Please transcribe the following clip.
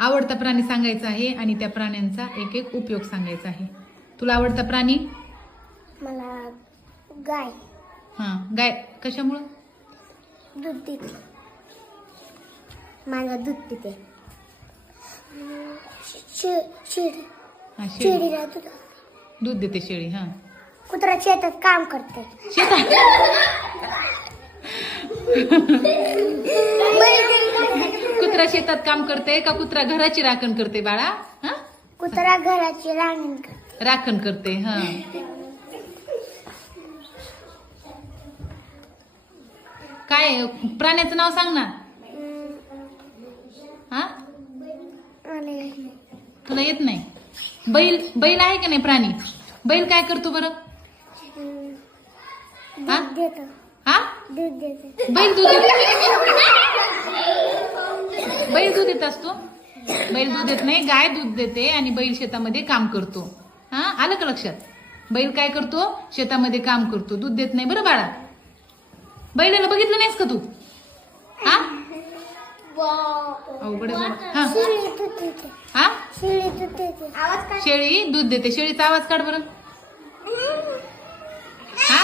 आवडता प्राणी सांगायचा आहे आणि त्या प्राण्यांचा एक एक उपयोग सांगायचा आहे. तुला आवडता प्राणी? मला गाय. हा, गाय कशामुळं? दूध देते. माझं दूध पिते. शेळी. हा, शेळी शेळीला दूध. दूध देते शेळी. हा, कुत्रा शेतात काम करते. शेतात कुत्रा शेतात काम करते का कुत्रा घराची राखण करते बाळा? हा, कुत्रा घराची राखण करते. राखण करते. हा, काय प्राण्याचं नाव सांग ना. हा, तुला येत नाही? बैल आहे का नाही प्राणी? बैल काय करतो बरं? हा? दूध देतो. हा, दूध देते. बैल दूध बैल दूध देत असतो. बैल दूध देत नाही, गाय दूध देते आणि बैल शेतामध्ये काम करतो. हा, आलं का लक्षात? बैल काय करतो? शेतामध्ये काम करतो, दूध देत नाही. बरं बाळा, बैलाला बघितलं नाहीस का तू? हा, अवघड आहे बाबा. हा, शेळी दूध देते. हा, शेळी दूध देते. आवाज काय? शेळी दूध देते. शेळीचा आवाज काढ बरं. हा,